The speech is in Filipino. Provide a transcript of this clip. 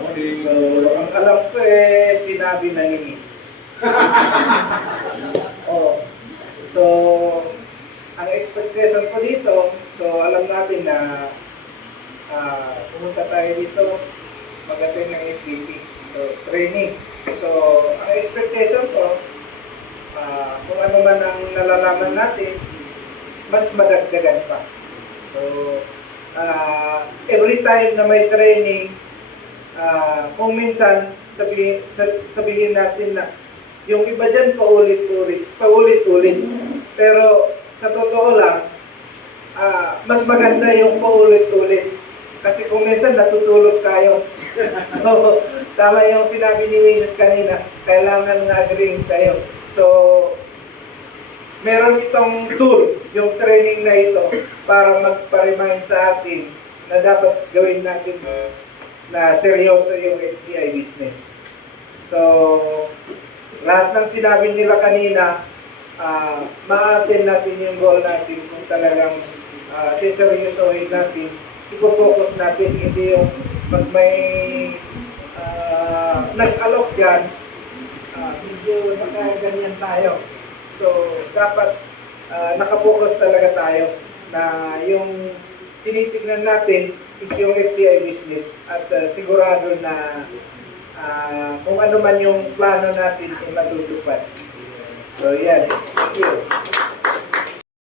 Morning. So, ang alam ko sinabi na ni Miss. Oh. So, ang expectation ko dito, so alam natin na pumunta tayo dito, mag-attend ng SBP. So, training. So, ang expectation ko, kung ano man ang nalalaman natin, mas madagdagan pa. So, every time na may training, kung minsan sabihin natin na yung iba dyan paulit-ulit. Pero sa totoo lang, mas maganda yung paulit-ulit. Kasi kung minsan natutulog tayo. So, tama yung sinabi ni Mrs. kanina, kailangan nga agreeing tayo. So, meron itong tool, yung training na ito, para magpa-remind sa atin na dapat gawin natin na seryoso yung HCI business. So, lahat ng sinabi nila kanina, ma-attend natin yung goal natin kung talagang siseryosohin natin, ipo-focus natin, hindi yung pag may nag-alok dyan, medyo nakaganyan tayo. So, dapat nakapokus talaga tayo na yung tinitignan natin is yung HCI business at sigurado na kung ano man yung plano natin ay matutupad. So, yan. Thank you.